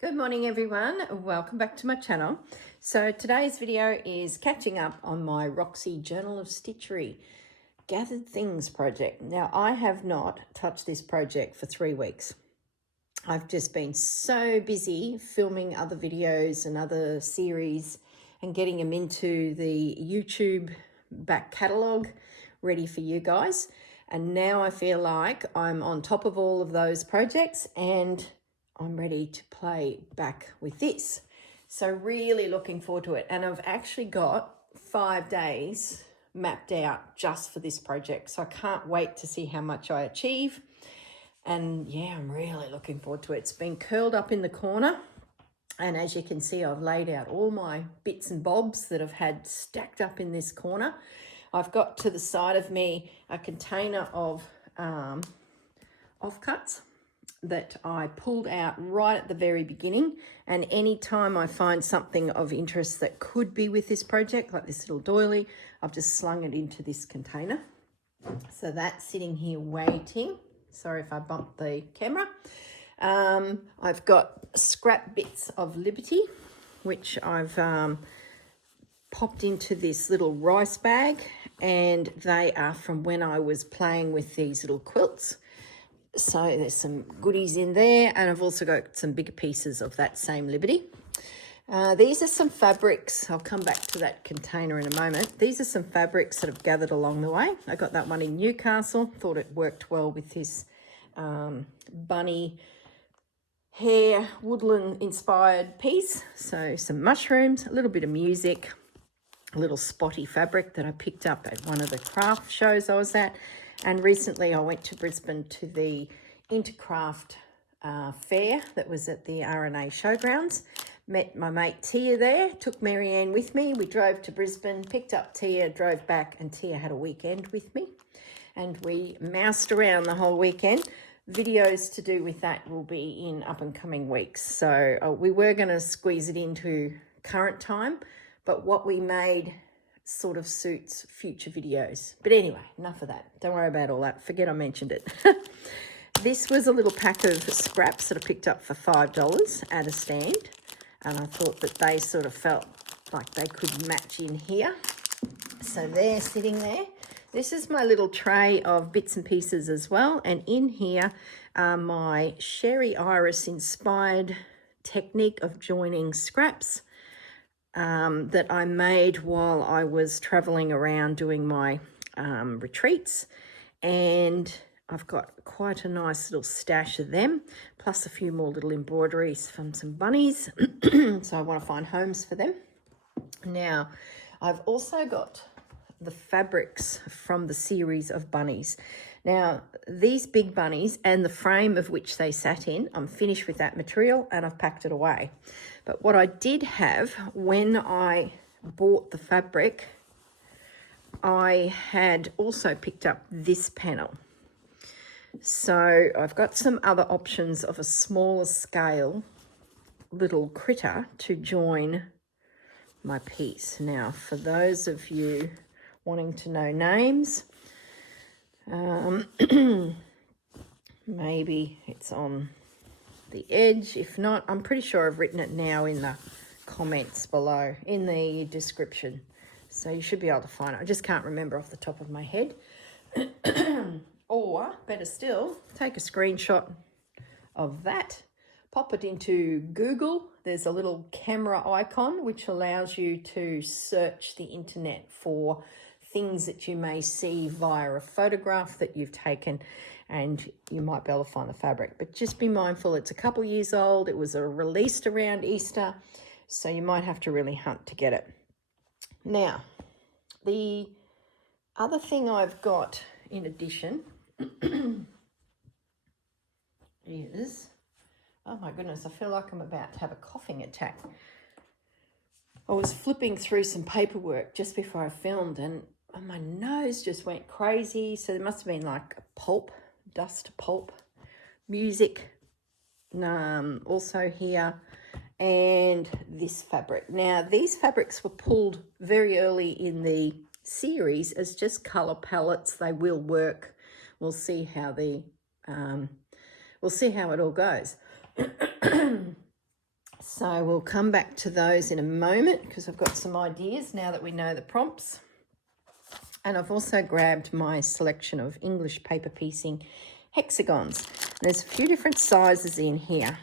Good morning everyone, welcome back to my channel. So today's video is catching up on my Roxy Journal of Stitchery Gathered Things project. Now I have not touched this project for 3 weeks. I've just been so busy filming other videos and other series and getting them into the YouTube back catalogue ready for you guys. And now I feel like I'm on top of all of those projects and I'm ready to play back with this. So really looking forward to it. And I've actually got 5 days mapped out just for this project. So I can't wait to see how much I achieve. And yeah, I'm really looking forward to it. It's been curled up in the corner. And as you can see, I've laid out all my bits and bobs that I've had stacked up in this corner. I've got to the side of me a container of offcuts that I pulled out right at the very beginning, and anytime I find something of interest that could be with this project, like this little doily, I've just slung it into this container. So that's sitting here waiting. Sorry if I bumped the camera. I've got scrap bits of Liberty, which I've popped into this little rice bag, and they are from when I was playing with these little quilts. So there's some goodies in there, and I've also got some bigger pieces of that same Liberty. These are some fabrics. I'll come back to that container in a moment. These are some fabrics that I've gathered along the way. I got that one in Newcastle. Thought it worked well with this bunny hare woodland inspired piece. So some mushrooms, a little bit of music, a little spotty fabric that I picked up at one of the craft shows I was at. And recently I went to Brisbane to the Intercraft fair that was at the RNA Showgrounds. Met my mate Tia there, took Marianne with me. We drove to Brisbane, picked up Tia, drove back, and Tia had a weekend with me. And we moused around the whole weekend. Videos to do with that will be in up and coming weeks. So we were going to squeeze it into current time, but what we made sort of suits future videos. But anyway, enough of that. Don't worry about all that. Forget I mentioned it. This was a little pack of scraps that I picked up for $5 at a stand. And I thought that they sort of felt like they could match in here. So they're sitting there. This is my little tray of bits and pieces as well. And in here are my Sherry Iris inspired technique of joining scraps that I made while I was traveling around doing my retreats. And I've got quite a nice little stash of them, plus a few more little embroideries from some bunnies. So I want to find homes for them. Now, I've also got the fabrics from the series of bunnies. Now, these big bunnies and the frame of which they sat in, I'm finished with that material and I've packed it away. But what I did have when I bought the fabric, I had also picked up this panel. So I've got some other options of a smaller scale little critter to join my piece. Now, for those of you wanting to know names, maybe it's on the edge. If not, I'm pretty sure I've written it now in the comments below, in the description. So you should be able to find it. I just can't remember off the top of my head. Or, better still, take a screenshot of that, pop it into Google. There's a little camera icon which allows you to search the internet for things that you may see via a photograph that you've taken, and you might be able to find the fabric. But just be mindful, it's a couple years old. It was released around Easter, so you might have to really hunt to get it. Now, the other thing I've got in addition is, oh my goodness, I feel like I'm about to have a coughing attack. I was flipping through some paperwork just before I filmed, and my nose just went crazy. So there must have been like pulp, dust pulp, music, also here, and this fabric. Now, these fabrics were pulled very early in the series as just color palettes. They will work. We'll see how it all goes. So we'll come back to those in a moment because I've got some ideas now that we know the prompts. And I've also grabbed my selection of English paper piecing hexagons. There's a few different sizes in here.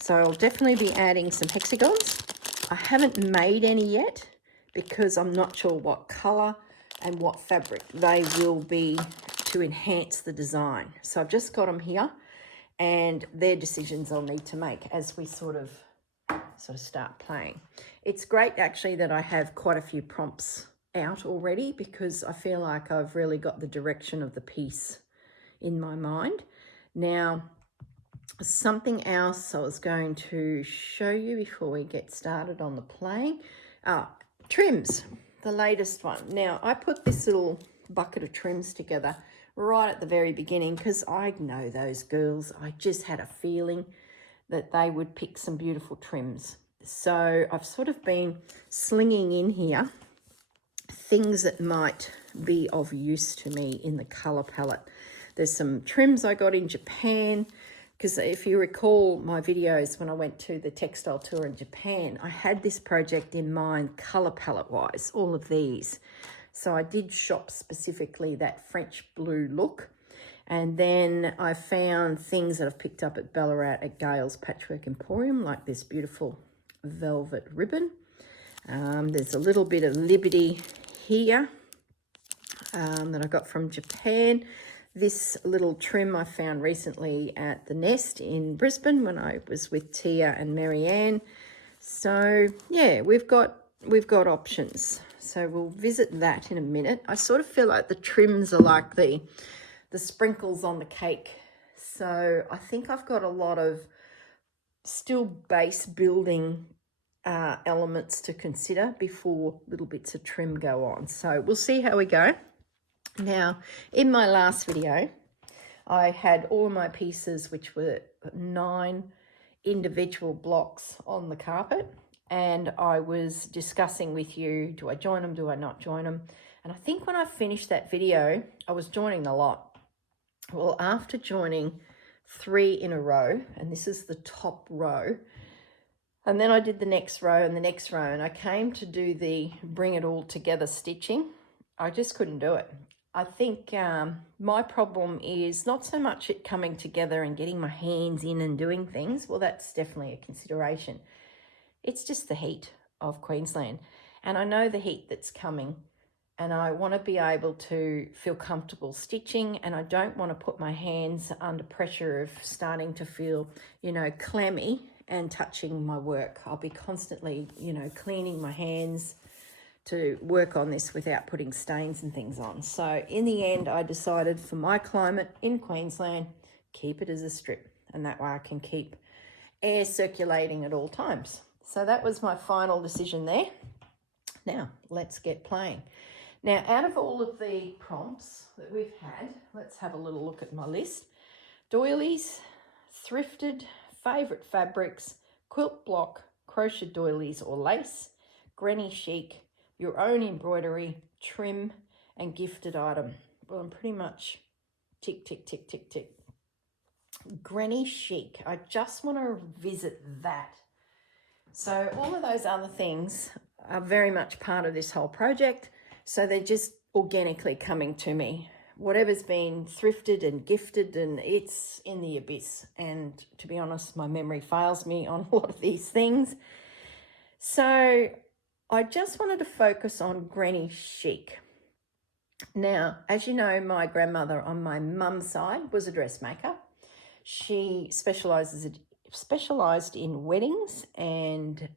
So I'll definitely be adding some hexagons. I haven't made any yet because I'm not sure what colour and what fabric they will be to enhance the design. So I've just got them here, and they're decisions I'll need to make as we sort of start playing. It's great actually that I have quite a few prompts out already because I feel like I've really got the direction of the piece in my mind. Now, something else I was going to show you before we get started on the playing. Trims, the latest one. Now, I put this little bucket of trims together right at the very beginning because I know those girls. I just had a feeling that they would pick some beautiful trims. So I've sort of been slinging in here things that might be of use to me in the colour palette. There's some trims I got in Japan, because if you recall my videos when I went to the textile tour in Japan, I had this project in mind colour palette wise, all of these. So I did shop specifically that French blue look. And then I found things that I've picked up at Ballarat at Gail's Patchwork Emporium, like this beautiful velvet ribbon. There's a little bit of Liberty here that I got from Japan. This little trim I found recently at the Nest in Brisbane when I was with Tia and Marianne. So yeah, we've got options. So we'll visit that in a minute. I sort of feel like the trims are like the sprinkles on the cake. So I think I've got a lot of still base building elements to consider before little bits of trim go on. So we'll see how we go. Now, in my last video, I had all of my pieces, which were 9 individual blocks on the carpet, and I was discussing with you, do I join them, do I not join them? And I think when I finished that video, I was joining a lot. Well, after joining 3 in a row, and this is the top row, and then I did the next row and the next row, and I came to do the bring it all together stitching. I just couldn't do it. I think my problem is not so much it coming together and getting my hands in and doing things. Well, that's definitely a consideration. It's just the heat of Queensland. And I know the heat that's coming, and I want to be able to feel comfortable stitching, and I don't want to put my hands under pressure of starting to feel, clammy and touching my work. I'll be constantly, cleaning my hands to work on this without putting stains and things on. So in the end, I decided for my climate in Queensland, keep it as a strip, and that way I can keep air circulating at all times. So that was my final decision there. Now let's get playing. Now, out of all of the prompts that we've had, let's have a little look at my list. Doilies, thrifted, favourite fabrics, quilt block, crochet doilies or lace, granny chic, your own embroidery, trim, and gifted item. Well, I'm pretty much tick, tick, tick, tick, tick. Granny chic, I just want to visit that. So all of those other things are very much part of this whole project. So they're just organically coming to me. Whatever's been thrifted and gifted, and it's in the abyss. And to be honest, my memory fails me on a lot of these things. So I just wanted to focus on granny chic. Now, as you know, my grandmother on my mum's side was a dressmaker. She specialised in weddings and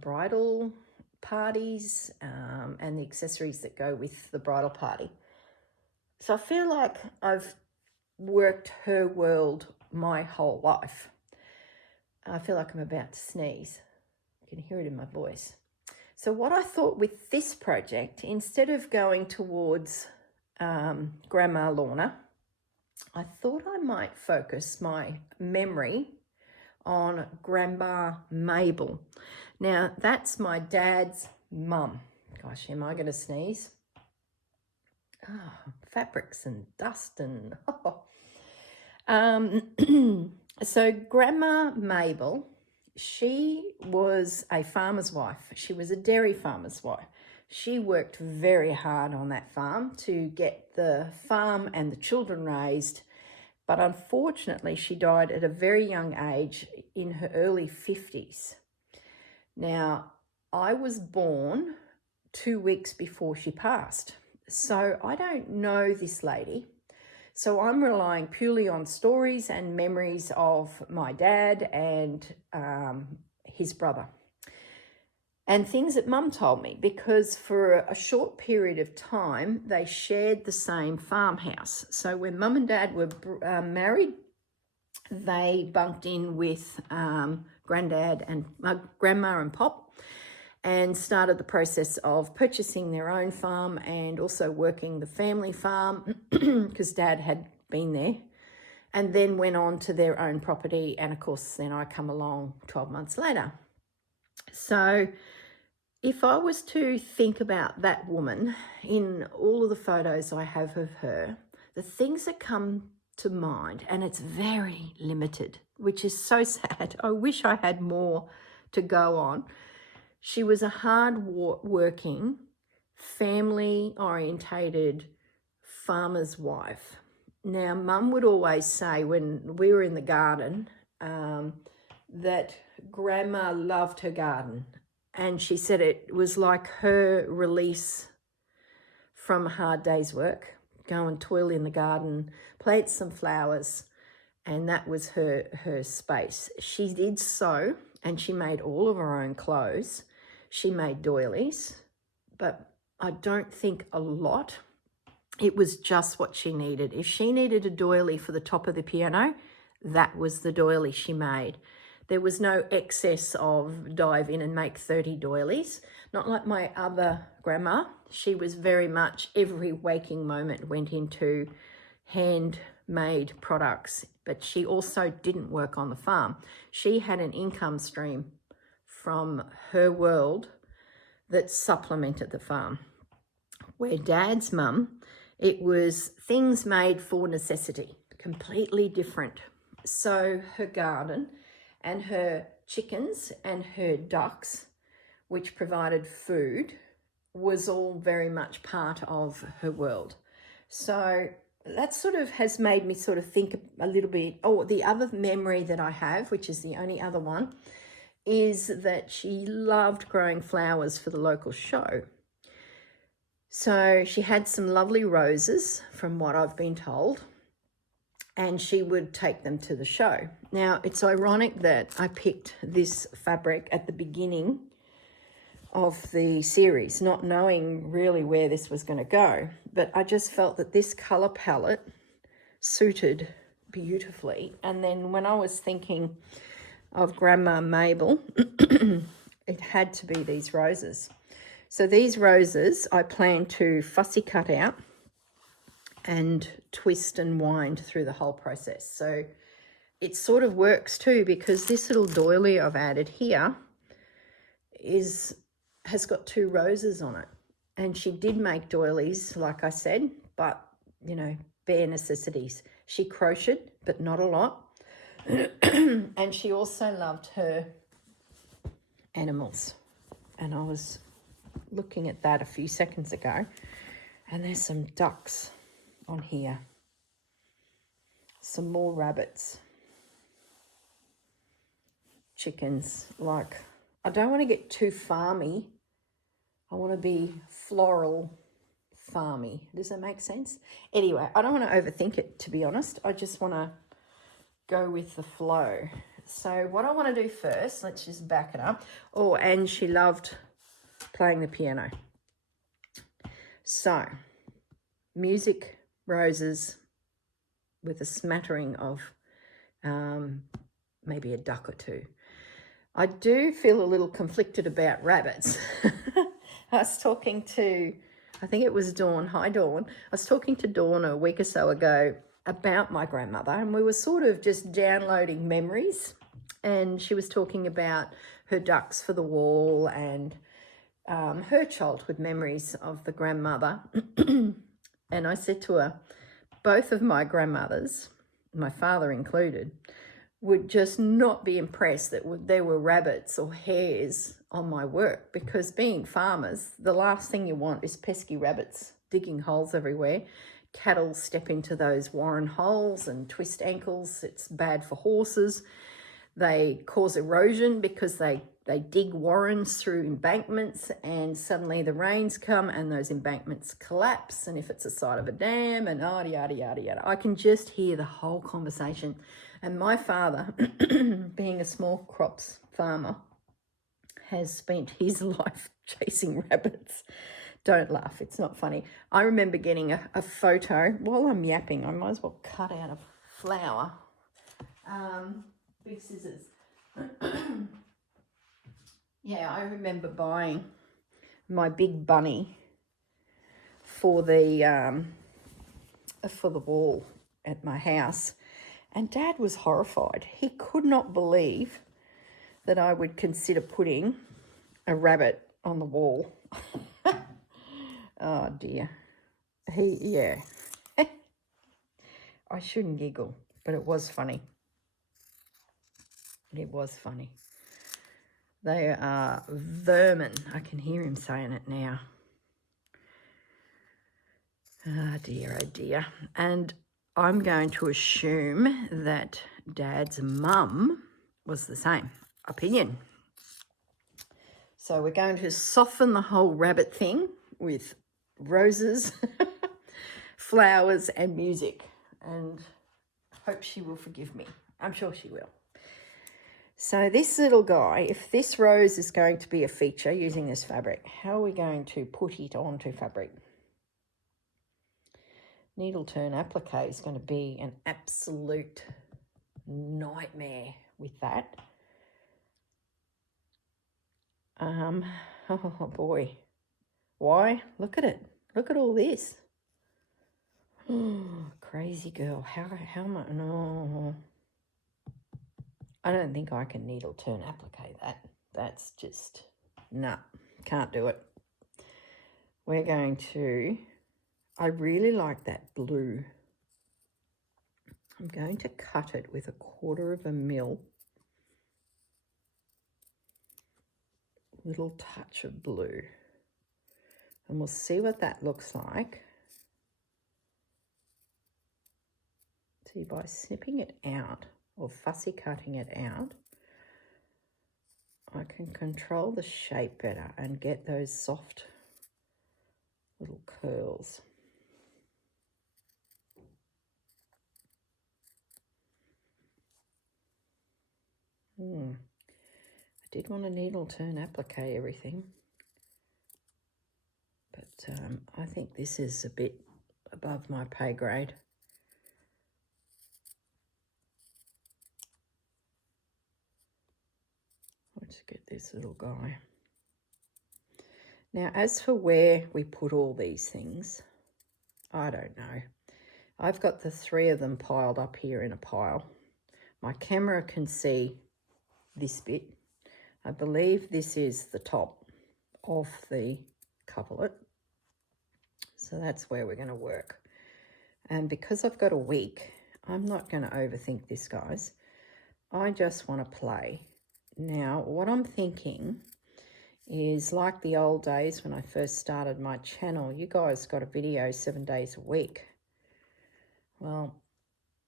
bridal parties and the accessories that go with the bridal party. So I feel like I've worked her world my whole life. I feel like I'm about to sneeze. You can hear it in my voice. So what I thought with this project, instead of going towards Grandma Lorna, I thought I might focus my memory on Grandma Mabel. Now, that's my dad's mum. Gosh, am I going to sneeze? Oh, fabrics and dust and... So Grandma Mabel, she was a farmer's wife. She was a dairy farmer's wife. She worked very hard on that farm to get the farm and the children raised, but unfortunately she died at a very young age in her early 50s. Now, I was born 2 weeks before she passed, so I don't know this lady. So I'm relying purely on stories and memories of my dad and his brother. And things that Mum told me, because for a short period of time, they shared the same farmhouse. So when Mum and Dad were married, they bunked in with Granddad and Grandma and Pop, and started the process of purchasing their own farm and also working the family farm because Dad had been there, and then went on to their own property. And of course, then I come along 12 months later. So if I was to think about that woman in all of the photos I have of her, the things that come to mind, and it's very limited, which is so sad. I wish I had more to go on. She was a hard-working, family-orientated farmer's wife. Now, Mum would always say when we were in the garden that Grandma loved her garden. And she said it was like her release from a hard day's work. Go and toil in the garden, plant some flowers, and that was her space. She did sew, and she made all of her own clothes. She made doilies, but I don't think a lot. It was just what she needed. If she needed a doily for the top of the piano, that was the doily she made. There was no excess of dive in and make 30 doilies. Not like my other grandma. She was very much, every waking moment went into handmade products, but she also didn't work on the farm. She had an income stream from her world that supplemented the farm. Where Dad's mum, it was things made for necessity, completely different. So her garden and her chickens and her ducks, which provided food, was all very much part of her world. So that sort of has made me sort of think a little bit. Oh, the other memory that I have, which is the only other one, is that she loved growing flowers for the local show. So she had some lovely roses, from what I've been told, and she would take them to the show. Now, it's ironic that I picked this fabric at the beginning of the series, not knowing really where this was going to go, but I just felt that this colour palette suited beautifully. And then when I was thinking of Grandma Mabel, it had to be these roses. So these roses I plan to fussy cut out and twist and wind through the whole process. So it sort of works too, because this little doily I've added here has got 2 roses on it. And she did make doilies, like I said, but, you know, bare necessities. She crocheted, but not a lot. And she also loved her animals. And I was looking at that a few seconds ago, and there's some ducks on here, some more rabbits, chickens. Like, I don't want to get too farmy. I want to be floral farmy. Does that make sense? Anyway, I don't want to overthink it, to be honest. I just want to go with the flow. So what I want to do first, let's just back it up. Oh, and she loved playing the piano. So music, roses, with a smattering of maybe a duck or 2. I do feel a little conflicted about rabbits. I was talking to, I think it was Dawn. Hi, Dawn. I was talking to Dawn a week or so ago about my grandmother, and we were sort of just downloading memories, and she was talking about her ducks for the wall and her childhood memories of the grandmother. And I said to her, both of my grandmothers, my father included, would just not be impressed that there were rabbits or hares on my work, because being farmers, the last thing you want is pesky rabbits digging holes everywhere. Cattle step into those warren holes and twist ankles. It's bad for horses. They cause erosion because they dig warrens through embankments, and suddenly the rains come and those embankments collapse, and if it's the side of a dam, and yada, yada, yada, yada. I can just hear the whole conversation. And my father, being a small crops farmer, has spent his life chasing rabbits. Don't laugh, it's not funny. I remember getting a photo. While I'm yapping, I might as well cut out a flower. Big scissors. Yeah, I remember buying my big bunny for the wall at my house, and Dad was horrified. He could not believe that I would consider putting a rabbit on the wall. Oh dear. Yeah. I shouldn't giggle, but it was funny. It was funny. They are vermin. I can hear him saying it now. Oh dear, oh dear. And I'm going to assume that Dad's mum was the same opinion. So we're going to soften the whole rabbit thing with roses, flowers and music, and hope she will forgive me. I'm sure she will. So this little guy, if this rose is going to be a feature using this fabric, how are we going to put it onto fabric? Needle turn applique is going to be an absolute nightmare with that. Oh boy. Why? Look at it. Look at all this. Oh, crazy girl. How much? No. I don't think I can needle turn applique that. That's just, nah, can't do it. We're going to, I really like that blue. I'm going to cut it with 1/4 mil. Little touch of blue. And we'll see what that looks like. See, by snipping it out or fussy cutting it out, I can control the shape better and get those soft little curls. I did want to needle turn applique everything, but I think this is a bit above my pay grade. Let's get this little guy. Now, as for where we put all these things, I don't know. I've got the 3 of them piled up here in a pile. My camera can see this bit. I believe this is the top of the coverlet. So that's where we're going to work. And because I've got a week, I'm not going to overthink this, guys. I just want to play. Now, what I'm thinking is, like the old days when I first started my channel, you guys got a video 7 days a week. Well,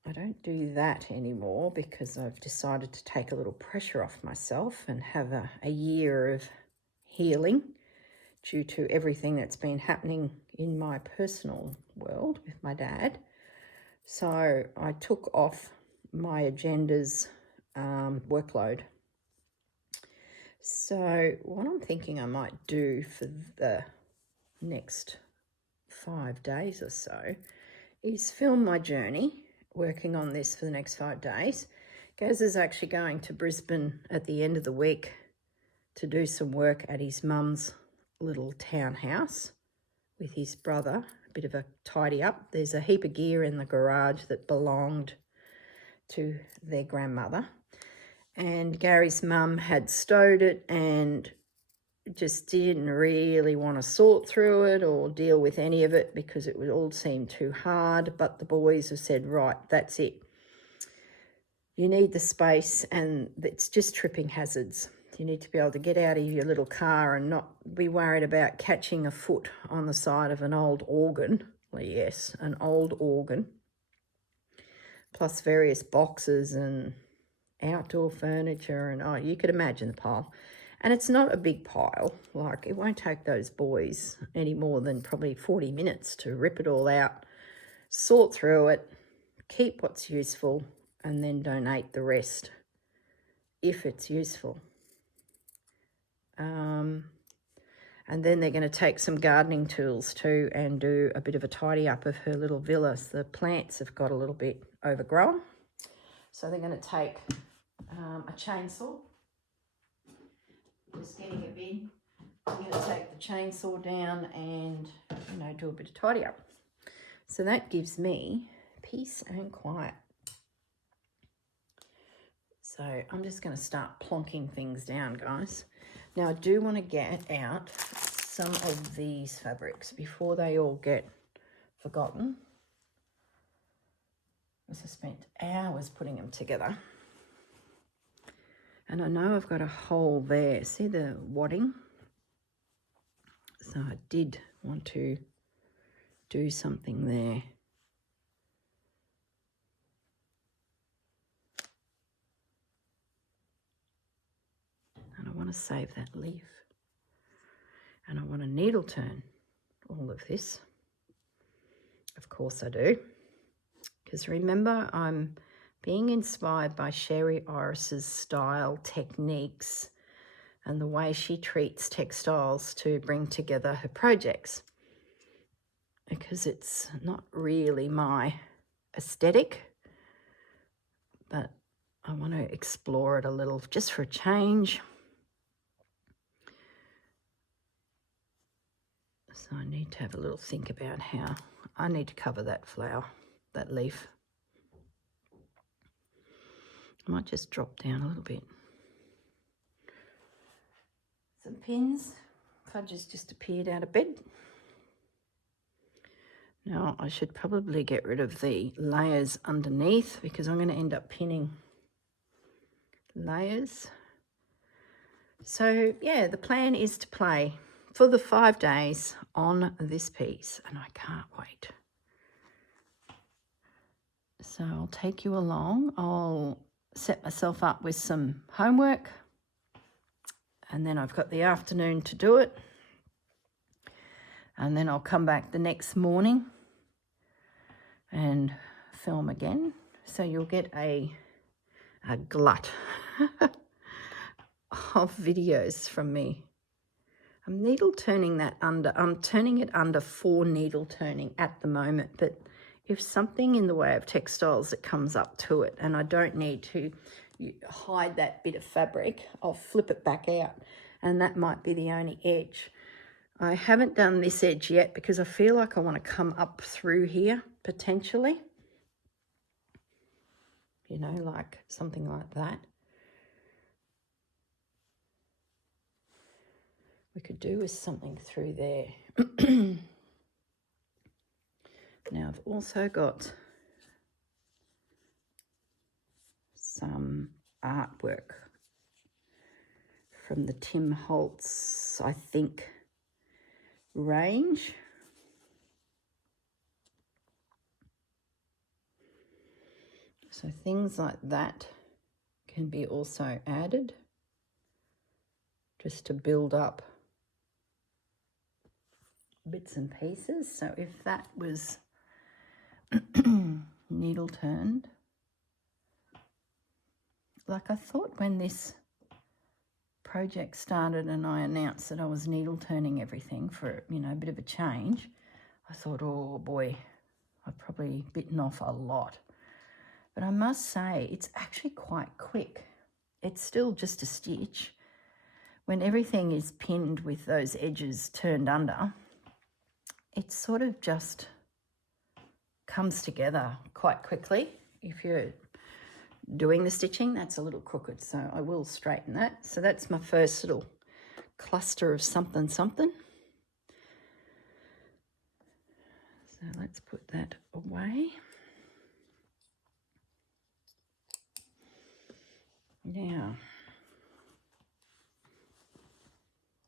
I don't do that anymore because I've decided to take a little pressure off myself and have a year of healing due to everything that's been happening in my personal world with my dad. So I took off my agenda's workload. So what I'm thinking I might do for the next 5 days or so is film my journey working on this for the next 5 days. Gaz is actually going to Brisbane at the end of the week to do some work at his mum's little townhouse with his brother, a bit of a tidy up. There's a heap of gear in the garage that belonged to their grandmother, and Gary's mum had stowed it and just didn't really want to sort through it or deal with any of it because it would all seem too hard. But the boys have said, right, that's it. You need the space, and it's just tripping hazards. You need to be able to get out of your little car and not be worried about catching a foot on the side of an old organ. Well, yes, an old organ, plus various boxes and outdoor furniture, and oh, you could imagine the pile. And it's not a big pile. Like, it won't take those boys any more than probably 40 minutes to rip it all out, sort through it, keep what's useful, and then donate the rest if it's useful. And then they're going to take some gardening tools too and do a bit of a tidy up of her little villa. So the plants have got a little bit overgrown. So they're going to take a chainsaw, just getting a bin. I'm going to take the chainsaw down and, you know, do a bit of tidy up. So that gives me peace and quiet. So I'm just going to start plonking things down, guys. Now I do want to get out some of these fabrics before they all get forgotten. I spent hours putting them together. And I know I've got a hole there. See the wadding? So I did want to do something there. And I want to save that leaf. And I want to needle turn all of this. Of course I do. Because remember, I'm being inspired by Sherry Iris's style, techniques, and the way she treats textiles to bring together her projects. Because it's not really my aesthetic, but I want to explore it a little just for a change. So I need to have a little think about how I need to cover that flower, that leaf. I might just drop down a little bit. Some pins. Fudge has just appeared out of bed. Now I should probably get rid of the layers underneath because I'm going to end up pinning layers. So yeah, the plan is to play for the 5 days on this piece, and I can't wait. So I'll take you along. I'll set myself up with some homework, and then I've got the afternoon to do it, and then I'll come back the next morning and film again. So you'll get a glut of videos from me. I'm needle turning that under, I'm turning it under 4 needle turning at the moment, but if something in the way of textiles that comes up to it and I don't need to hide that bit of fabric, I'll flip it back out, and that might be the only edge. I haven't done this edge yet because I feel like I want to come up through here potentially, you know, like something like that. We could do with something through there. Now I've also got some artwork from the Tim Holtz, I think, range. So things like that can be also added just to build up bits and pieces. So if that was needle turned, like I thought when this project started and I announced that I was needle turning everything for, you know, a bit of a change, I thought, oh boy, I've probably bitten off a lot. But I must say it's actually quite quick. It's still just a stitch. When everything is pinned with those edges turned under, it sort of just comes together quite quickly. If you're doing the stitching, that's a little crooked, so I will straighten that. So that's my first little cluster of something. So let's put that away. Now,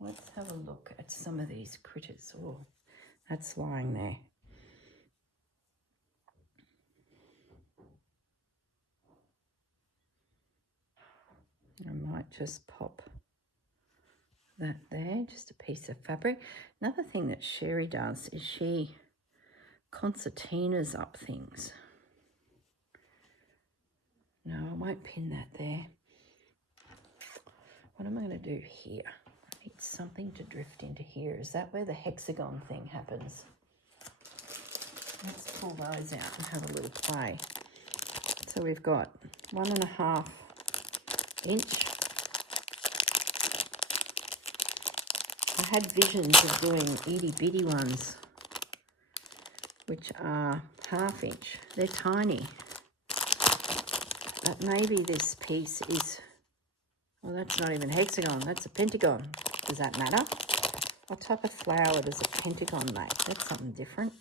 let's have a look at some of these critters. Oh, that's lying there. I might just pop that there, just a piece of fabric. Another thing that Sherry does is she concertinas up things. No, I won't pin that there. What am I going to do here? I need something to drift into here. Is that where the hexagon thing happens? Let's pull those out and have a little play. So we've got 1.5 inch. I had visions of doing itty bitty ones, which are 1/2 inch. They're tiny. But maybe this piece is, well, that's not even hexagon, that's a pentagon. Does that matter? What type of flower does a pentagon make? That's something different.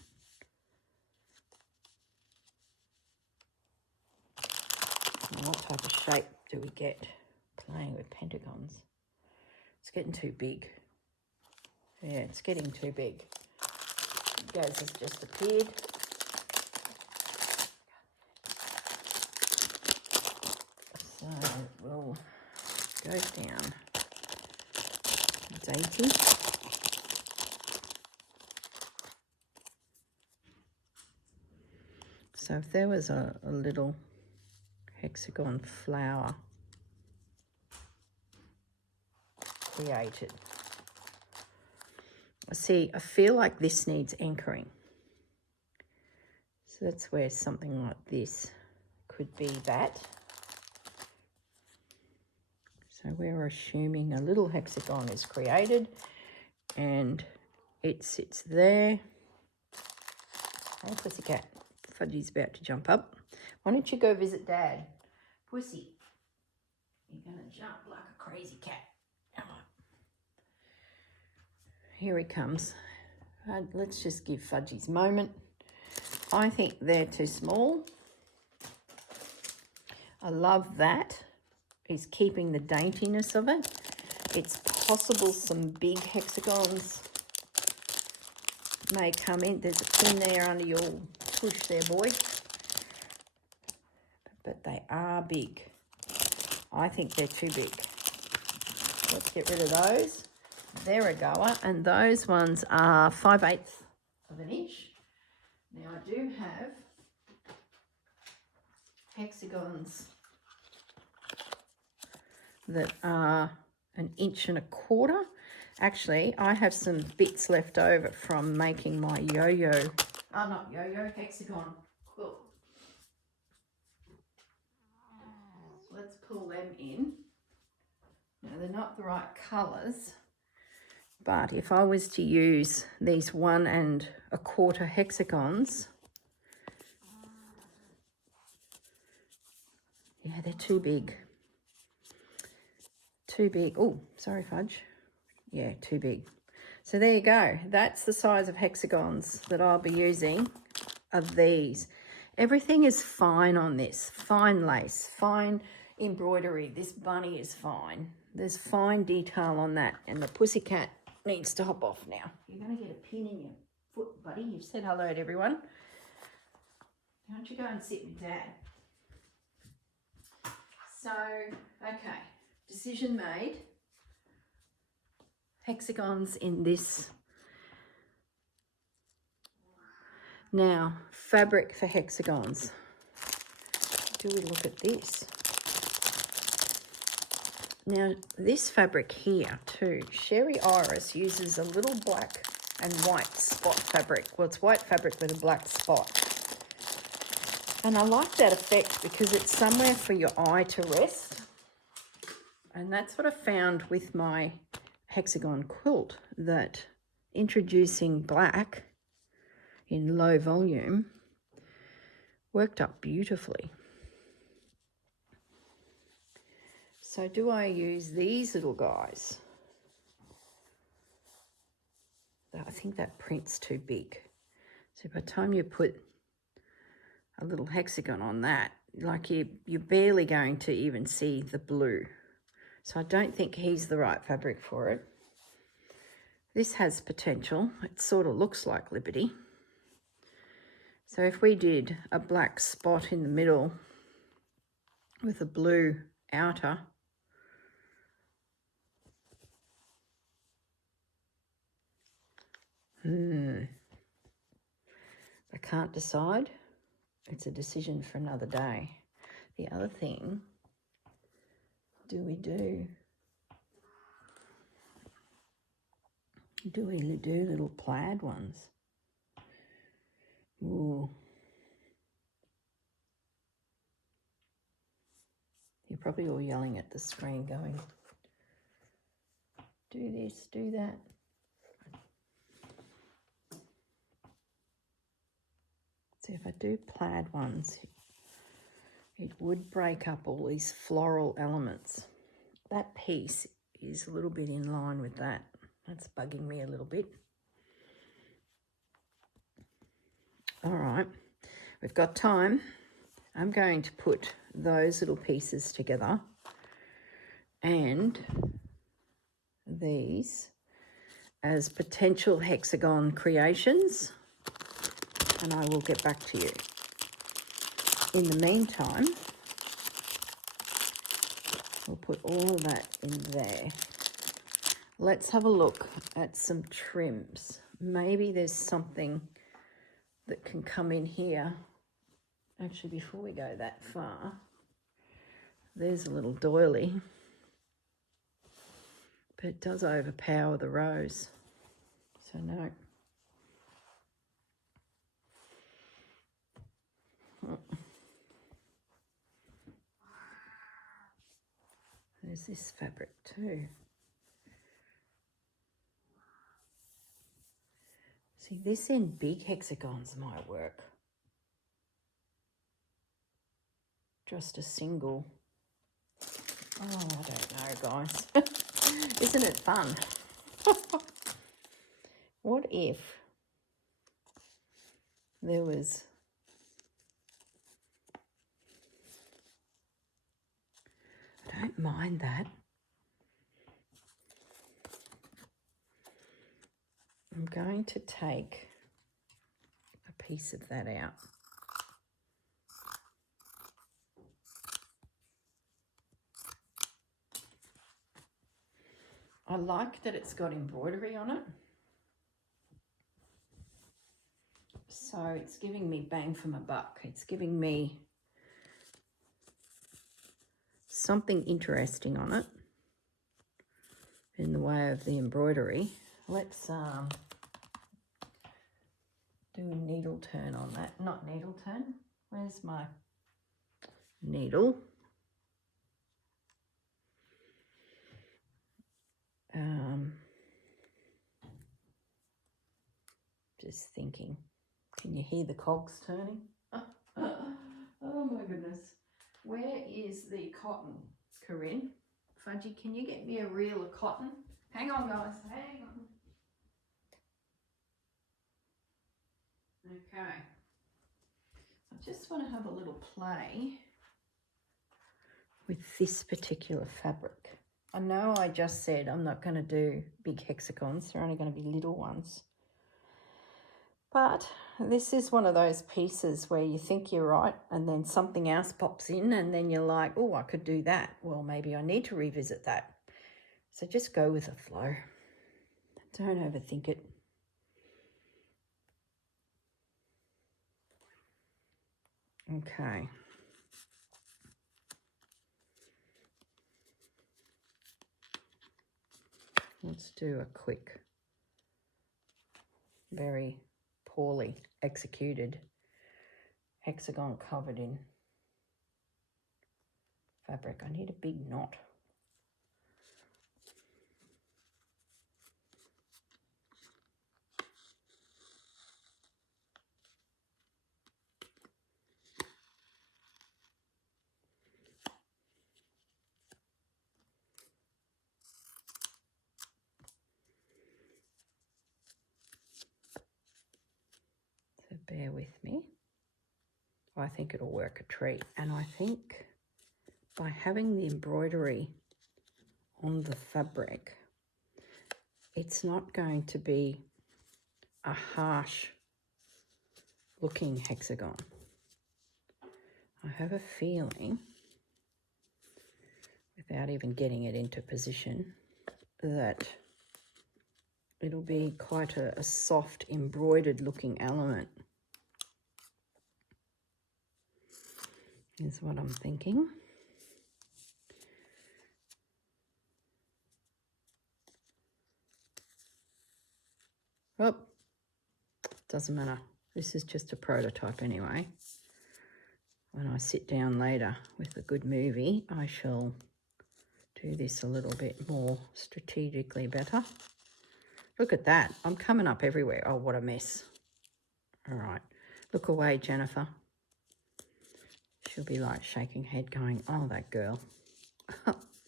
And what type of shape do we get playing with pentagons? It's getting too big. Yeah, it's getting too big. Gaz has just appeared. So we'll go down. It's 80. So if there was a little hexagon flower created. See, I feel like this needs anchoring. So that's where something like this could be that. So we're assuming a little hexagon is created and it sits there. Oh, pussycat. Fudgy's about to jump up. Why don't you go visit Dad? Pussy, you're going to jump like a crazy cat. Come on. Here he comes. Let's just give Fudgy's a moment. I think they're too small. I love that. He's keeping the daintiness of it. It's possible some big hexagons may come in. There's a pin there under your push there, boy. But they are big. I think they're too big. Let's get rid of those. They're a goer. And those ones are 5/8 of an inch. Now I do have hexagons that are 1.25 inches. Actually, I have some bits left over from making my yo-yo, not yo-yo, hexagon quilt. Let's pull them in. Now, they're not the right colours, but if I was to use these 1.25 hexagons, yeah, they're too big. Too big. Oh, sorry, Fudge. Yeah, too big. So there you go. That's the size of hexagons that I'll be using of these. Everything is fine on this. Fine lace, fine embroidery. This bunny is fine. There's fine detail on that. And the pussycat needs to hop off now. You're going to get a pin in your foot, buddy. You've said hello to everyone. Why don't you go and sit with Dad? So, okay. Decision made. Hexagons in this. Now, fabric for hexagons. Do we look at this? Now, this fabric here too, Sherry Iris uses a little black and white spot fabric. Well, it's white fabric with a black spot. And I like that effect because it's somewhere for your eye to rest. And that's what I found with my hexagon quilt, that introducing black in low volume worked up beautifully. So do I use these little guys? I think that print's too big. So by the time you put a little hexagon on that, like you're barely going to even see the blue. So I don't think he's the right fabric for it. This has potential. It sort of looks like Liberty. So if we did a black spot in the middle with a blue outer, I can't decide. It's a decision for another day. The other thing, do we do little plaid ones? Ooh. You're probably all yelling at the screen going, do this, do that. So if I do plaid ones, it would break up all these floral elements. That piece is a little bit in line with that. That's bugging me a little bit. All right, we've got time. I'm going to put those little pieces together and these as potential hexagon creations, and I will get back to you. In the meantime, we'll put all of that in there. Let's have a look at some trims. Maybe there's something that can come in here. Actually, before we go that far, there's a little doily, but it does overpower the rose, so no. There's this fabric too. See, this in big hexagons might work. Just a single. Oh, I don't know, guys. Isn't it fun? What if there was I don't mind that. I'm going to take a piece of that out. I like that it's got embroidery on it. So it's giving me bang for my buck. It's giving me something interesting on it in the way of the embroidery. Let's do a needle turn on that. Not needle turn. Where's my needle? Just thinking. Can you hear the cogs turning? Oh my goodness. Where is the cotton, Corrine? Fudgy, can you get me a reel of cotton? Hang on, guys. Hang on. Okay. I just want to have a little play with this particular fabric. I know I just said I'm not going to do big hexagons. They're only going to be little ones. But this is one of those pieces where you think you're right and then something else pops in and then you're like, oh, I could do that. Well, maybe I need to revisit that. So just go with the flow. Don't overthink it. Okay. Let's do a quick, very poorly executed hexagon covered in fabric. I need a big knot. So bear with me. I think it'll work a treat. And I think by having the embroidery on the fabric, it's not going to be a harsh looking hexagon. I have a feeling, without even getting it into position, that it'll be quite a soft embroidered looking element. Is what I'm thinking. Oh, doesn't matter. This is just a prototype anyway. When I sit down later with a good movie, I shall do this a little bit more strategically better. Look at that. I'm coming up everywhere. Oh, what a mess. All right. Look away, Jennifer. She'll be like shaking her head going, oh, that girl.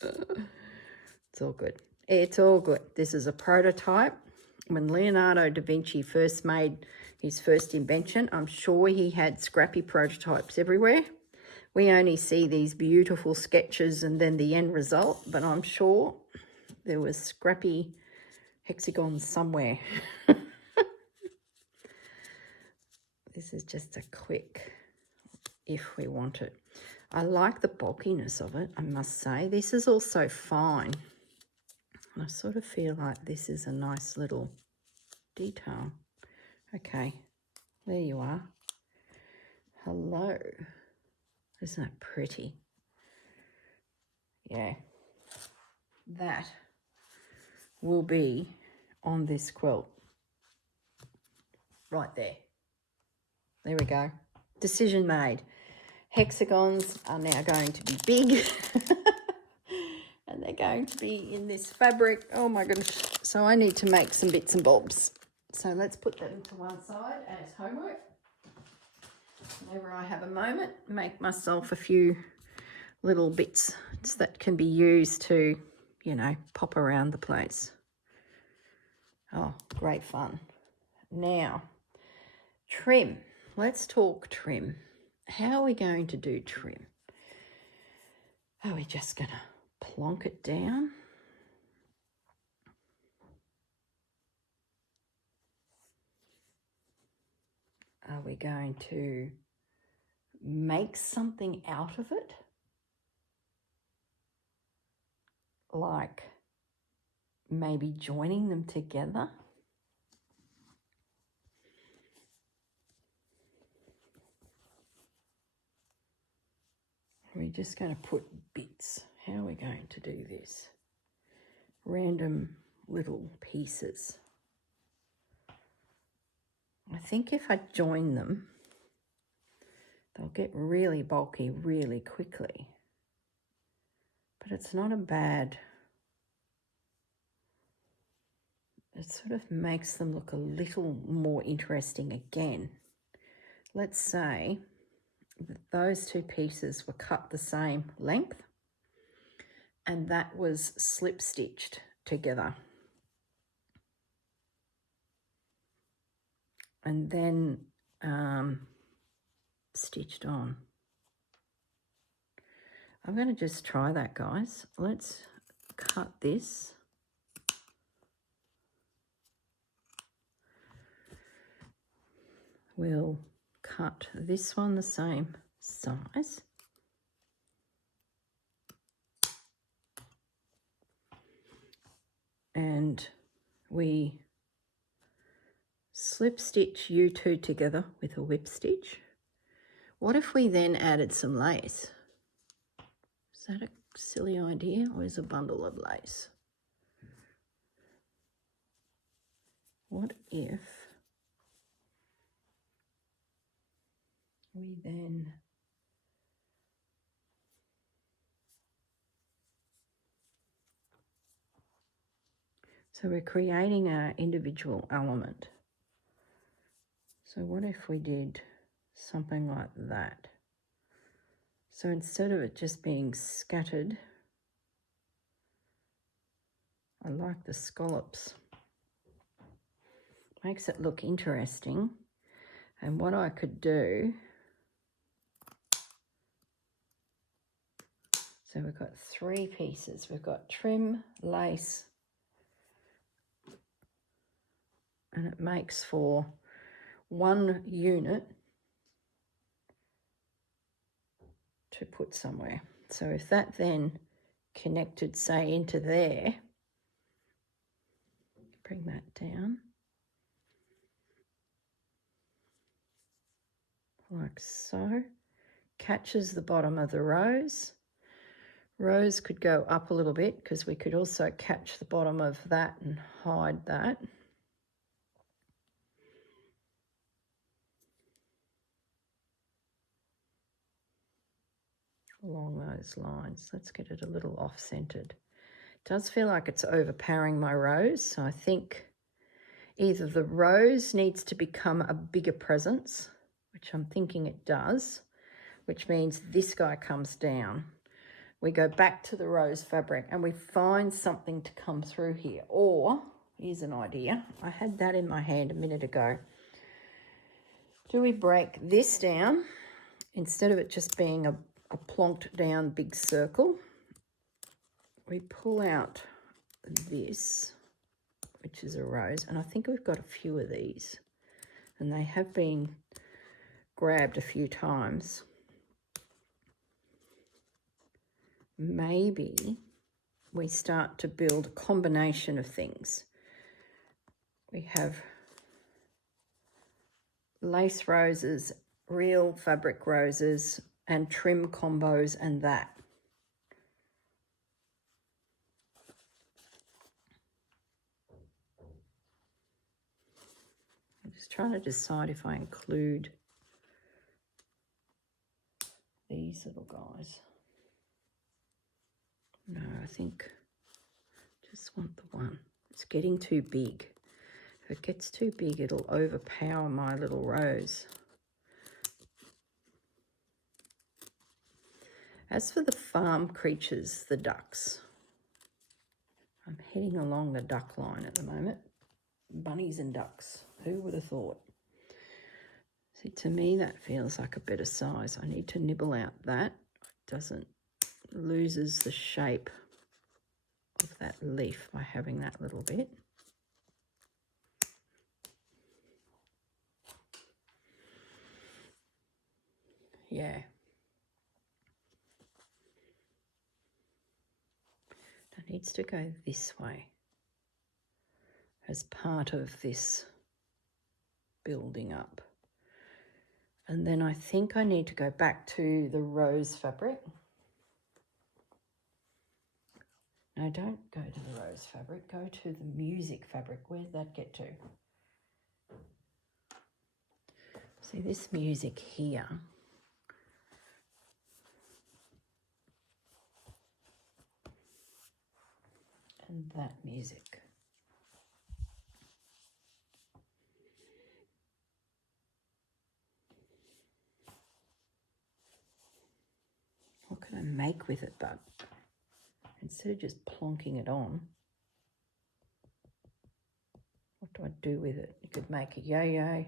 It's all good. It's all good. This is a prototype. When Leonardo da Vinci first made his first invention, I'm sure he had scrappy prototypes everywhere. We only see these beautiful sketches and then the end result, but I'm sure there was scrappy hexagons somewhere. This is just a quick, if we want it. I like the bulkiness of it, I must say. This is also fine. I sort of feel like this is a nice little detail. Okay, there you are. Hello. Isn't that pretty? Yeah. That will be on this quilt. Right there. There we go. Decision made. Hexagons are now going to be big. And they're going to be in this fabric. Oh my goodness. So I need to make some bits and bobs. So let's put them to one side as homework. Whenever I have a moment, make myself a few little bits that can be used to, you know, pop around the place. Oh, great fun. Now, trim. Let's talk trim. How are we going to do trim? Are we just going to plonk it down? Are we going to make something out of it? Like maybe joining them together? We're just going to put bits. How are we going to do this? Random little pieces. I think if I join them, they'll get really bulky really quickly. But it's not a bad... It sort of makes them look a little more interesting again. Let's say that those two pieces were cut the same length and that was slip stitched together. And then stitched on. I'm going to just try that, guys. Let's cut this. We'll cut this one the same size. And we slip stitch you two together with a whip stitch. What if we then added some lace? Is that a silly idea, or is a bundle of lace? What if we then so we're creating our individual element. So what if we did something like that? So instead of it just being scattered, I like the scallops. Makes it look interesting. And what I could do So we've got 3 pieces. We've got trim, lace, and it makes for 1 unit to put somewhere. So if that then connected, say, into there, bring that down like so, catches the bottom of the rose. Rose could go up a little bit because we could also catch the bottom of that and hide that. Along those lines. Let's get it a little off-centered. It does feel like it's overpowering my rose, so I think either the rose needs to become a bigger presence, which I'm thinking it does, which means this guy comes down. We go back to the rose fabric and we find something to come through here. Or, here's an idea. I had that in my hand a minute ago. Do we break this down instead of it just being a plonked down big circle? We pull out this, which is a rose, and I think we've got a few of these, and they have been grabbed a few times. Maybe we start to build a combination of things. We have lace roses, real fabric roses, and trim combos and that. I'm just trying to decide if I include these little guys. No, I think just want the one. It's getting too big. If it gets too big, it'll overpower my little rose. As for the farm creatures, the ducks, I'm heading along the duck line at the moment. Bunnies and ducks, who would have thought? See, to me that feels like a better size. I need to nibble out that. It doesn't, loses the shape of that leaf by having that little bit. Yeah. It needs to go this way as part of this building up. And then I think I need to go back to the rose fabric. No, don't go to the rose fabric. Go to the music fabric. Where'd that get to? See this music here. And that music. What can I make with it, but instead of just plonking it on, what do I do with it? You could make a yo-yo.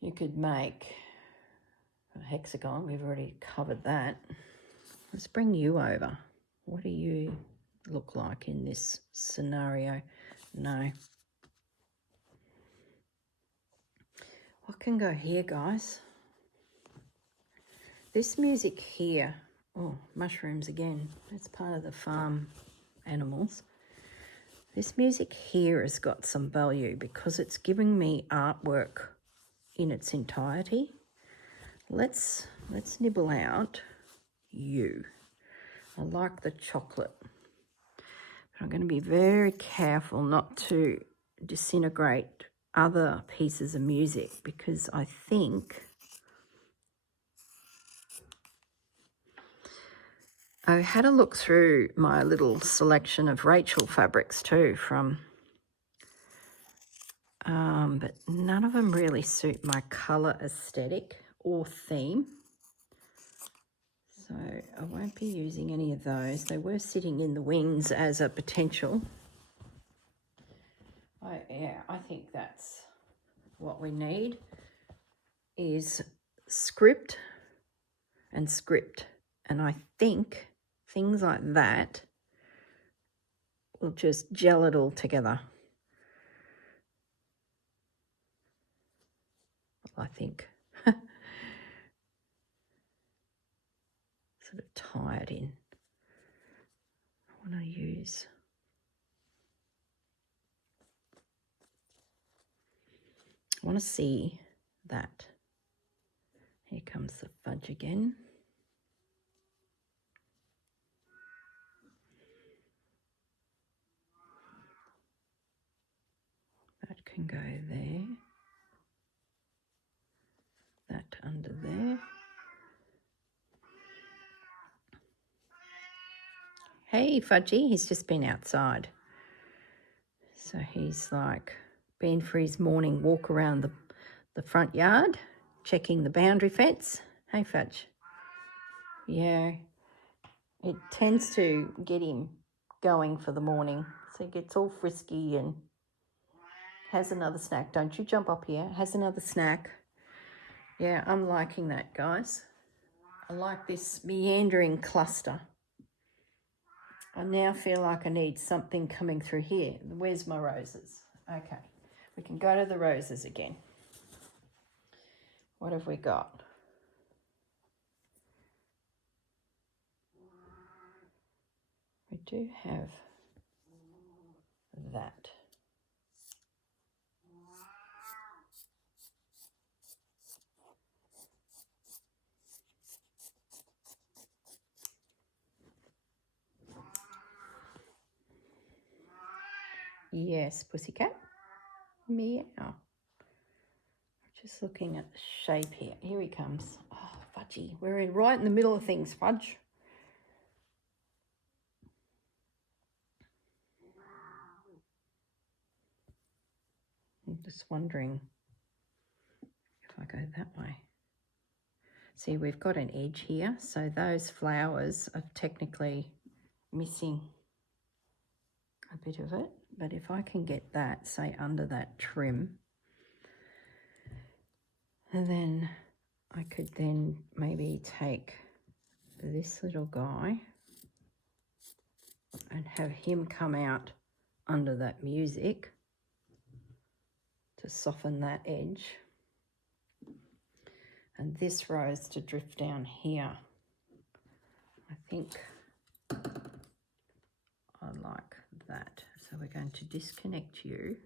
You could make a hexagon. We've already covered that. Let's bring you over. What do you look like in this scenario? No. What can go here, guys? This music here, oh, mushrooms again. That's part of the farm animals. This music here has got some value because it's giving me artwork in its entirety. Let's nibble out you. I like the chocolate. But I'm going to be very careful not to disintegrate other pieces of music because I think I had a look through my little selection of Rachel fabrics too from, but none of them really suit my colour aesthetic or theme. So I won't be using any of those. They were sitting in the wings as a potential. I think that's what we need is script and script. And I think things like that will just gel it all together. I think. Sort of tie it in. I want to use... I want to see that. Here comes the fudge again. That can go there. That under there. Hey, Fudgy, he's just been outside. So he's like been for his morning walk around the front yard, checking the boundary fence. Hey, Fudge. Yeah, it tends to get him going for the morning. So he gets all frisky and has another snack. Don't you jump up here. Has another snack. Yeah, I'm liking that, guys. I like this meandering cluster. I now feel like I need something coming through here. Where's my roses? Okay, we can go to the roses again. What have we got? We do have that. Yes, pussycat. Meow. Just looking at the shape here. Here he comes. Oh, Fudgy. We're right in the middle of things, Fudge. I'm just wondering if I go that way. See, we've got an edge here, so those flowers are technically missing a bit of it. But if I can get that, say, under that trim, and then I could then maybe take this little guy and have him come out under that music to soften that edge. And this rose to drift down here. I think I like that. So we're going to disconnect you.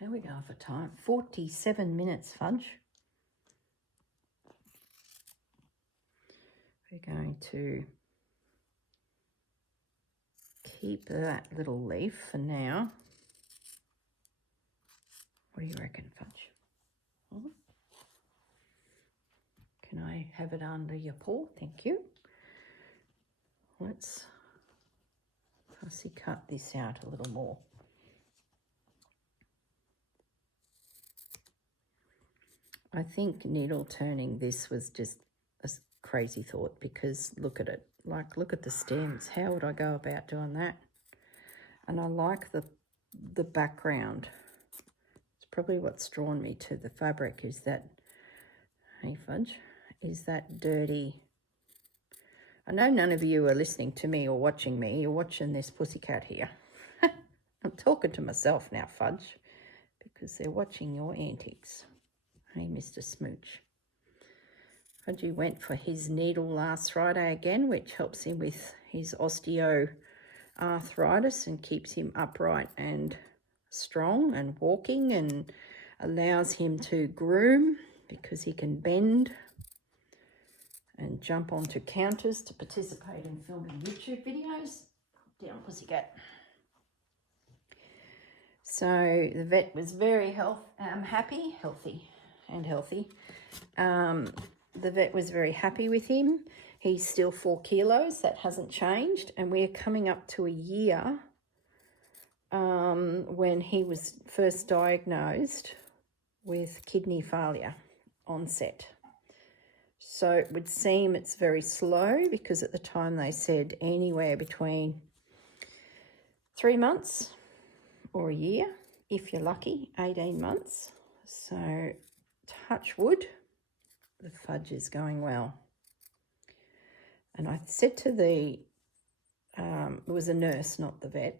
How we go for time? 47 minutes, Fudge. We're going to keep that little leaf for now. What do you reckon, Fudge? Hmm? Can I have it under your paw? Thank you. Let's fussy cut this out a little more. I think needle turning this was just a crazy thought, because look at it. Like, look at the stems. How would I go about doing that? And I like the background. It's probably what's drawn me to the fabric, is that, hey Fudge, is that dirty. I know none of you are listening to me or watching me. You're watching this pussycat here. I'm talking to myself now, Fudge, because they're watching your antics. Hey, Mr. Smooch. Fudgy went for his needle last Friday again, which helps him with his osteoarthritis and keeps him upright and strong and walking, and allows him to groom because he can bend and jump onto counters to participate in filming YouTube videos. Down, pussycat. So the vet was very healthy. The vet was very happy with him. He's still 4 kilos. That hasn't changed. And we're coming up to a year when he was first diagnosed with kidney failure onset. So it would seem it's very slow, because at the time they said anywhere between 3 months or a year, if you're lucky, 18 months. So touch wood the fudge is going well. And I said to the, it was a nurse, not the vet.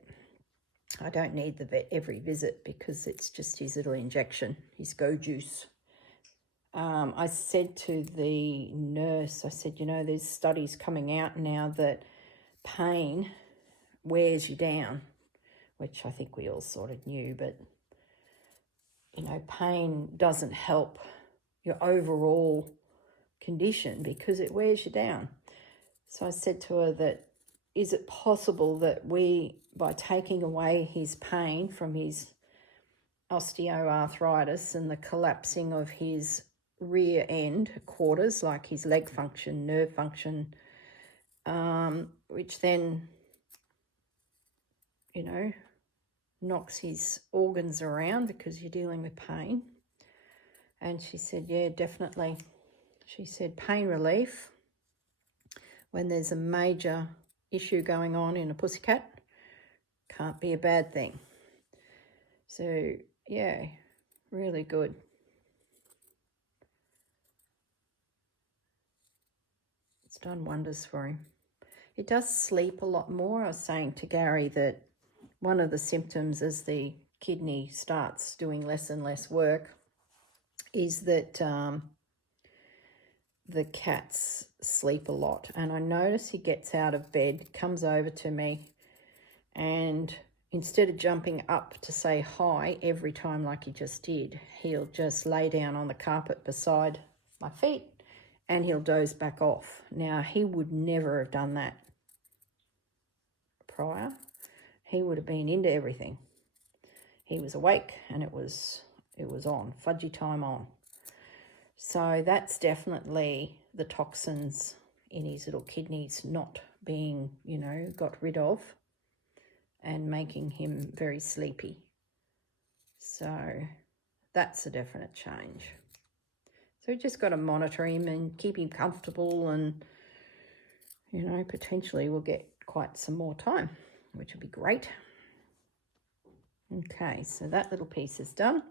I don't need the vet every visit because it's just his little injection, his go juice. I said to the nurse, I said, you know, there's studies coming out now that pain wears you down, which I think we all sort of knew, but, you know, pain doesn't help your overall condition because it wears you down. So I said to her that, is it possible that we, by taking away his pain from his osteoarthritis and the collapsing of his rear end quarters, like his leg function, nerve function, which then, you know, knocks his organs around because you're dealing with pain. And she said, yeah, definitely. She said pain relief when there's a major issue going on in a pussycat can't be a bad thing. So yeah, really good. It's done wonders for him. He does sleep a lot more. I was saying to Gary that one of the symptoms as the kidney starts doing less and less work is that the cats sleep a lot. And I notice he gets out of bed, comes over to me, and instead of jumping up to say hi every time like he just did, he'll just lay down on the carpet beside my feet and he'll doze back off. Now, he would never have done that prior. He would have been into everything. He was awake and it was on, fudgy time on. So that's definitely the toxins in his little kidneys not being, you know, got rid of and making him very sleepy. So that's a definite change. So we just got to monitor him and keep him comfortable, and, you know, potentially we'll get quite some more time, which would be great. Okay, so that little piece is done.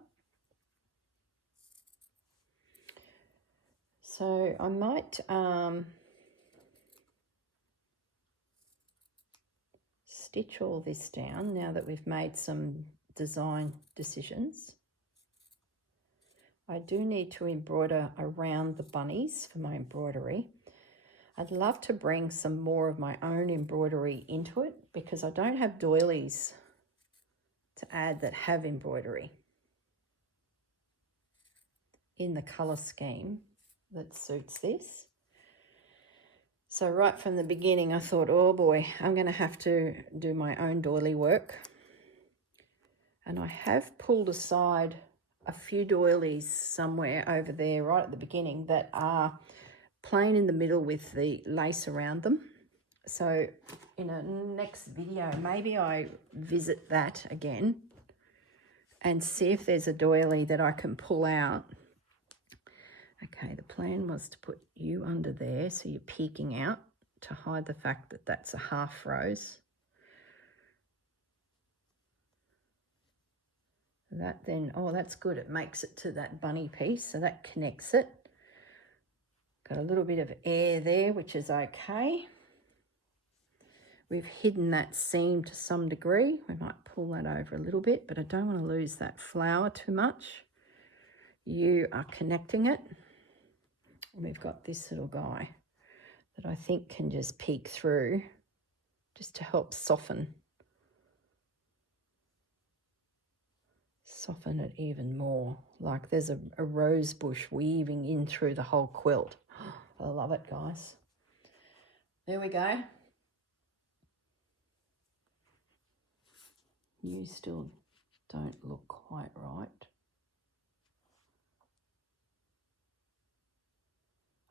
So I might stitch all this down now that we've made some design decisions. I do need to embroider around the bunnies for my embroidery. I'd love to bring some more of my own embroidery into it because I don't have doilies to add that have embroidery in the colour scheme that suits this. So right from the beginning I thought, oh boy, I'm going to have to do my own doily work. And I have pulled aside a few doilies somewhere over there right at the beginning that are plain in the middle with the lace around them. So in a next video, maybe I visit that again and see if there's a doily that I can pull out. Okay, the plan was to put you under there so you're peeking out to hide the fact that that's a half rose. That then, oh, that's good. It makes it to that bunny piece, so that connects it. Got a little bit of air there, which is okay. We've hidden that seam to some degree. We might pull that over a little bit, but I don't want to lose that flower too much. You are connecting it. And we've got this little guy that I think can just peek through just to help soften it even more. Like there's a rose bush weaving in through the whole quilt. I love it, guys. There we go. You still don't look quite right.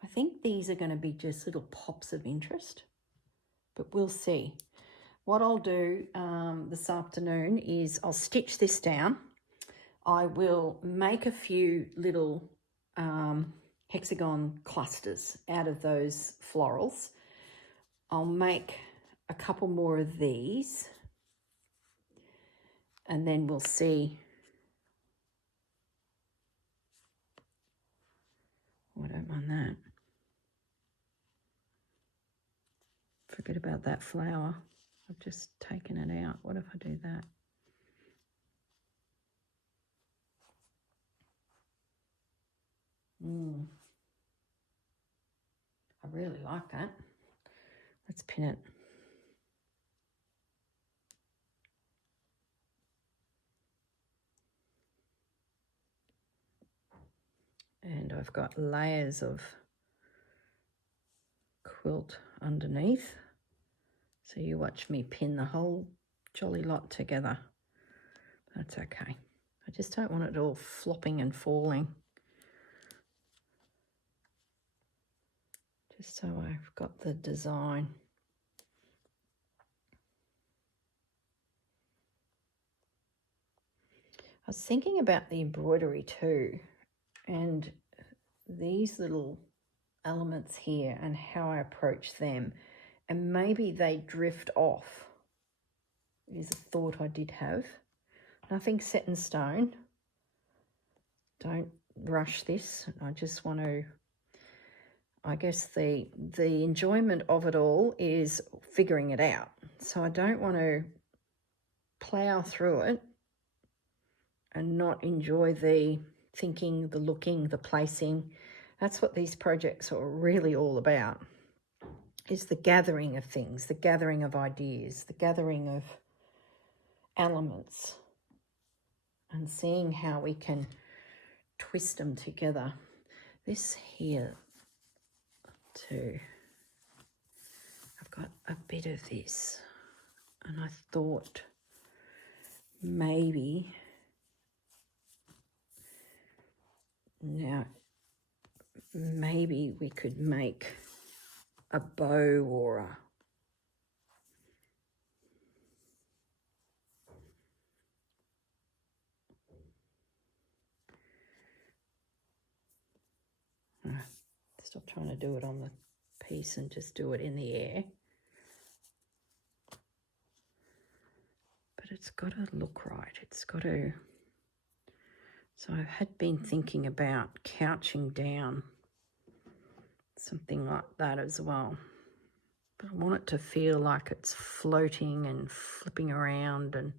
I think these are going to be just little pops of interest, but we'll see. What I'll do this afternoon is I'll stitch this down. I will make a few little hexagon clusters out of those florals. I'll make a couple more of these and then we'll see I don't mind that. Forget about that flower. I've just taken it out. What if I do that? I really like that. Let's pin it. And I've got layers of quilt underneath. So you watch me pin the whole jolly lot together. That's okay. I just don't want it all flopping and falling. Just so I've got the design. I was thinking about the embroidery too, and these little elements here and how I approach them, and maybe they drift off is a thought I did have. Nothing set in stone. Don't rush this. I just want to, I guess the enjoyment of it all is figuring it out. So I don't want to plow through it and not enjoy the thinking, the looking, the placing. That's what these projects are really all about, is the gathering of things, the gathering of ideas, the gathering of elements, and seeing how we can twist them together. This here too, I've got a bit of this, and I thought maybe, now maybe we could make a bow or a stop trying to do it on the piece and just do it in the air. But it's got to look right. It's got to. So I had been thinking about couching down, something like that as well. But I want it to feel like it's floating and flipping around, and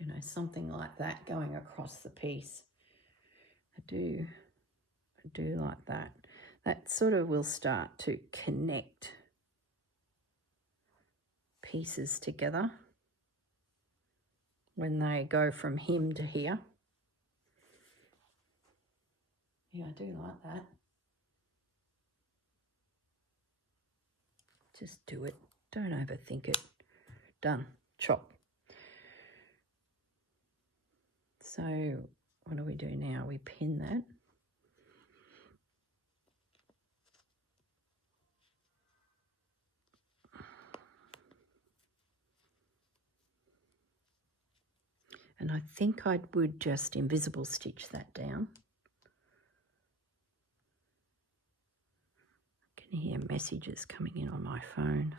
you know, something like that going across the piece. I do like that. That sort of will start to connect pieces together when they go from him to here. Yeah, I do like that. Just do it. Don't overthink it. Done. Chop. So what do we do now? We pin that. And I think I would just invisible stitch that down. I can hear messages coming in on my phone.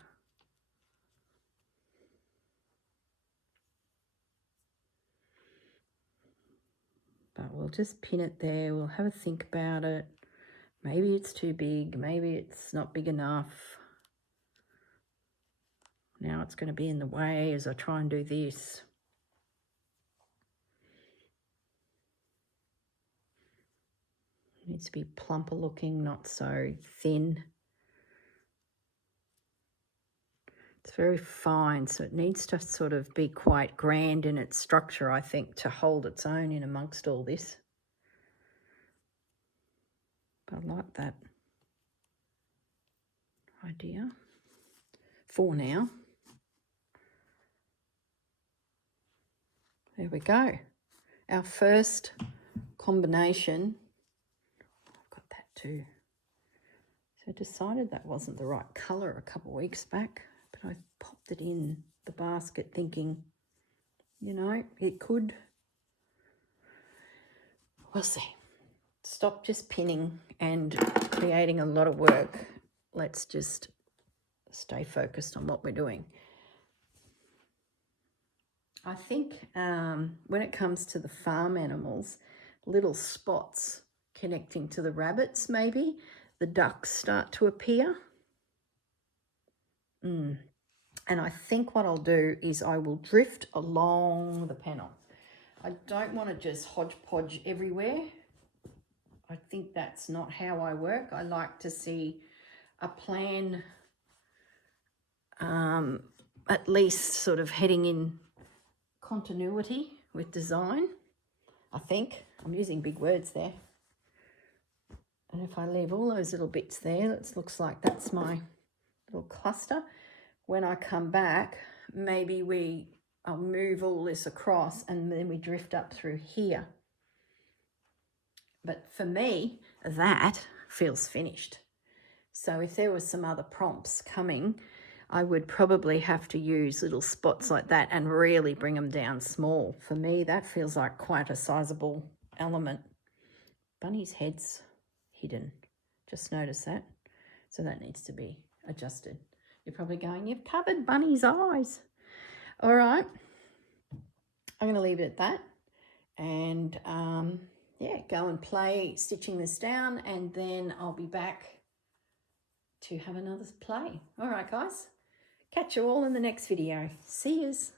But we'll just pin it there. We'll have a think about it. Maybe it's too big. Maybe it's not big enough. Now it's going to be in the way as I try and do this. It needs to be plumper looking, not so thin. It's very fine, so it needs to sort of be quite grand in its structure, I think, to hold its own in amongst all this. But I like that idea for now. There we go. Our first combination. I've got that too. So I decided that wasn't the right colour a couple of weeks back, but I popped it in the basket thinking, you know, it could. We'll see. Stop just pinning and creating a lot of work. Let's just stay focused on what we're doing. I think when it comes to the farm animals, little spots connecting to the rabbits maybe. The ducks start to appear. And I think what I'll do is I will drift along the panel. I don't want to just hodgepodge everywhere. I think that's not how I work. I like to see a plan, at least sort of heading in continuity with design. I think I'm using big words there. And if I leave all those little bits there, it looks like that's my little cluster. When I come back, maybe I'll move all this across and then we drift up through here. But for me, that feels finished. So if there was some other prompts coming, I would probably have to use little spots like that and really bring them down small. For me, that feels like quite a sizable element. Bunny's head's hidden. Just notice that. So that needs to be adjusted. You're probably going, you've covered Bunny's eyes. All right. I'm going to leave it at that. And yeah, go and play stitching this down, and then I'll be back to have another play. All right, guys. Catch you all in the next video. See yous.